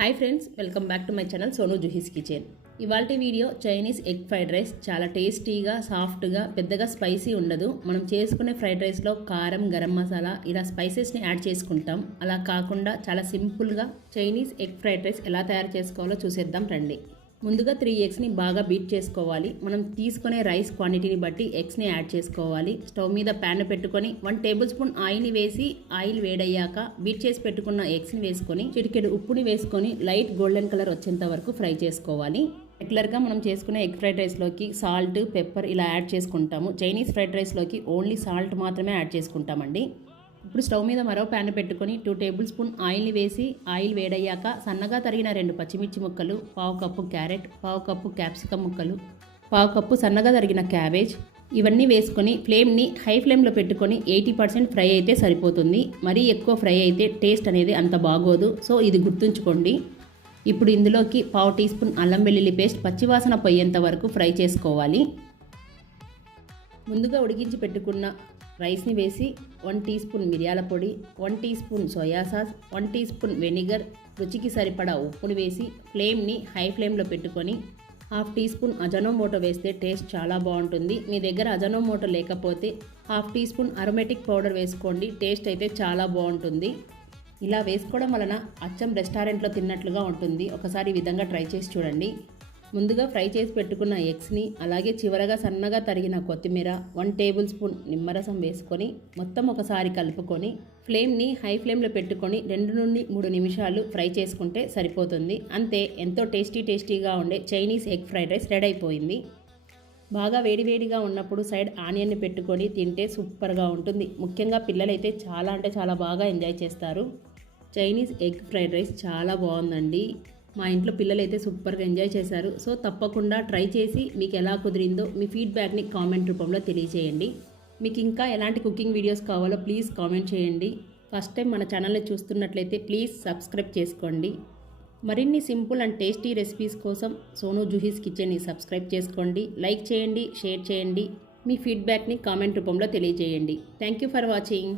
Hi friends welcome back to my channel Sonu Juhi's kitchen. ఇవాళ video Chinese egg fried rice చాలా టేస్టీగా సాఫ్ట్గా పెద్దగా స్పైసీ ఉండదు. మనం చేసుకునే ఫ్రైడ్ రైస్లో కారం గరం మసాలా ఇలా స్పైసెస్ని యాడ్ చేసుకుంటాం. అలా కాకుండా చాలా సింపుల్గా చైనీస్ ఎగ్ ఫ్రైడ్ రైస్ ఎలా తయారు చేసుకోవాలో చూసేద్దాం రండి. ముందుగా త్రీ ఎగ్స్ని బాగా బీట్ చేసుకోవాలి. మనం తీసుకునే రైస్ క్వాంటిటీని బట్టి ఎగ్స్ని యాడ్ చేసుకోవాలి. స్టవ్ మీద ప్యాన్ పెట్టుకొని వన్ టేబుల్ స్పూన్ ఆయిల్ని వేసి ఆయిల్ వేడయ్యాక బీట్ చేసి పెట్టుకున్న ఎగ్స్ని వేసుకొని చిటికెడు ఉప్పుని వేసుకొని లైట్ గోల్డెన్ కలర్ వచ్చేంత వరకు ఫ్రై చేసుకోవాలి. రెగ్యులర్గా మనం చేసుకునే ఎగ్ ఫ్రైడ్ రైస్లోకి సాల్ట్ పెప్పర్ ఇలా యాడ్ చేసుకుంటాము. చైనీస్ ఫ్రైడ్ రైస్లోకి ఓన్లీ సాల్ట్ మాత్రమే యాడ్ చేసుకుంటామండి. ఇప్పుడు స్టవ్ మీద మరో ప్యాన్ పెట్టుకొని టూ టేబుల్ స్పూన్ ఆయిల్ని వేసి ఆయిల్ వేడయ్యాక సన్నగా తరిగిన రెండు పచ్చిమిర్చి ముక్కలు పావు కప్పు క్యారెట్ పావు కప్పు క్యాప్సికమ్ ముక్కలు పావు కప్పు సన్నగా తరిగిన క్యాబేజ్. ఇవన్నీ వేసుకొని ఫ్లేమ్ని హై ఫ్లేమ్లో పెట్టుకొని ఎయిటీ పర్సెంట్ ఫ్రై అయితే సరిపోతుంది. మరీ ఎక్కువ ఫ్రై అయితే టేస్ట్ అనేది అంత బాగోదు. సో ఇది గుర్తుంచుకోండి. ఇప్పుడు ఇందులోకి పావు టీ స్పూన్ అల్లం వెల్లుల్లి పేస్ట్ పచ్చివాసన పోయేంత వరకు ఫ్రై చేసుకోవాలి. ముందుగా ఉడికించి పెట్టుకున్న రైస్ని వేసి వన్ టీ స్పూన్ మిరియాల పొడి one teaspoon soya sauce one teaspoon vinegar రుచికి సరిపడా ఉప్పుని వేసి ఫ్లేమ్ని హై ఫ్లేమ్లో పెట్టుకొని హాఫ్ టీ స్పూన్ అజనోమోటో వేస్తే టేస్ట్ చాలా బాగుంటుంది. మీ దగ్గర అజనోమోటో లేకపోతే half teaspoon aromatic powder వేసుకోండి టేస్ట్ అయితే చాలా బాగుంటుంది. ఇలా వేసుకోవడం వలన అచ్చం రెస్టారెంట్లో తిన్నట్లుగా ఉంటుంది. ఒకసారి ఈ విధంగా ట్రై చేసి చూడండి. ముందుగా ఫ్రై చేసి పెట్టుకున్న ఎగ్స్ని అలాగే చివరగా సన్నగా తరిగిన కొత్తిమీర వన్ టేబుల్ స్పూన్ నిమ్మరసం వేసుకొని మొత్తం ఒకసారి కలుపుకొని ఫ్లేమ్ని హై ఫ్లేమ్లో పెట్టుకొని రెండు నుండి మూడు నిమిషాలు ఫ్రై చేసుకుంటే సరిపోతుంది. అంతే ఎంతో టేస్టీ టేస్టీగా ఉండే Chinese egg fried rice ready అయిపోయింది. బాగా వేడివేడిగా ఉన్నప్పుడు సైడ్ ఆనియన్ని పెట్టుకొని తింటే సూపర్గా ఉంటుంది. ముఖ్యంగా పిల్లలైతే చాలా అంటే చాలా బాగా ఎంజాయ్ చేస్తారు. చైనీస్ ఎగ్ ఫ్రైడ్ రైస్ చాలా బాగుందండి. మా ఇంట్లో పిల్లలైతే సూపర్గా ఎంజాయ్ చేశారు. సో తప్పకుండా ట్రై చేసి మీకు ఎలా కుదిరిందో మీ ఫీడ్బ్యాక్ని కామెంట్ రూపంలో తెలియజేయండి. మీకు ఇంకా ఎలాంటి కుకింగ్ వీడియోస్ కావాలో ప్లీజ్ కామెంట్ చేయండి. ఫస్ట్ టైం మన ఛానల్ని చూస్తున్నట్లయితే ప్లీజ్ సబ్స్క్రైబ్ చేసుకోండి. మరిన్ని సింపుల్ అండ్ టేస్టీ రెసిపీస్ కోసం సోను జుహీస్ కిచెన్ని సబ్స్క్రైబ్ చేసుకోండి. లైక్ చేయండి షేర్ చేయండి. మీ ఫీడ్బ్యాక్ని కామెంట్ రూపంలో తెలియజేయండి. Thank you for watching.